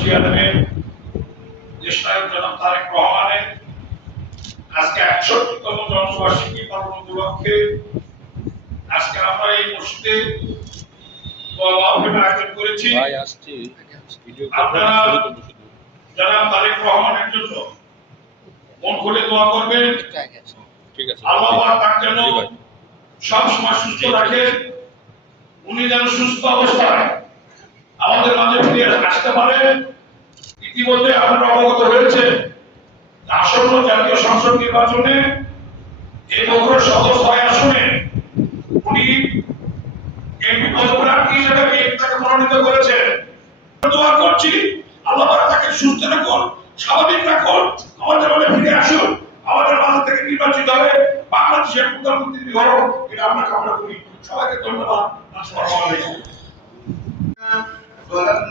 Chairman দেশনায়ক জনাব তারেক রহমানের আজকে একষট্টিতম জন্মবার্ষিকী পালন উপলক্ষে আজকে আমরা এই মসজিদে আয়োজন করেছি। আপনারা জনাব তারেক রহমানের জন্য মন খুলে দোয়া করবেন। ঠিক আছে। আল্লাহ যেন সময় সুস্থ রাখে উনি যেন সুস্থ অবস্থায়। আমাদের আসতে পারেন ইতিমধ্যে আপনারা অবগত হয়েছে, আসন্ন জাতীয় সংসদ নির্বাচনে এই আসনে উনি এমপি পদপ্রার্থী হিসেবে তাকে মনোনীত করেছেন। দোয়া করছি, আল্লাহ তাকে সুস্থ রাখুন, স্বাভাবিক রাখুন আমাদের মাঝে ফিরে আসুন, আমাদের মাঝে থেকে নির্বাচিত হয়ে বাংলাদেশের প্রধানমন্ত্রী হোক, এটা আমরা কামনা করি। সবাইকে ধন্যবাদ। আসসালামু আলাইকুম।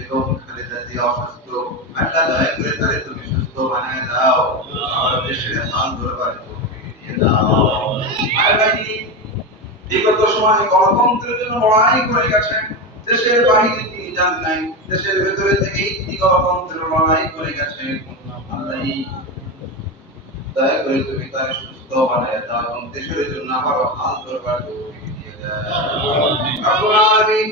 বেগম খালেদা জিয়া অসুস্থ আল্লাহ দয়া করে তারে তুমি সুস্থ বানিয়ে দাও আমার দেশের দিয়ে আল্লাহ যিনি বিগত সময়ে গণতন্ত্রের জন্য লড়াই করে গেছেন দেশের বাহিরে তিনি যান নাই দেশের ভেতরে থেকেই তিনি গণতন্ত্রের লড়াই করে গেছেন আল্লাহ দয়া করে তুমি তার সুস্থ বানায় দাও এবং দেশের জন্য আবারও হাল তৌফিক দিয়ে আলামিন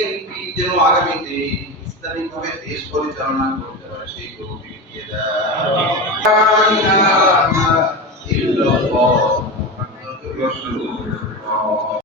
বিএনপি যেন আগামীতে ইসলামিকভাবে দেশ পরিচালনা করতে পারে সেই তৌফিক দিয়ে দাও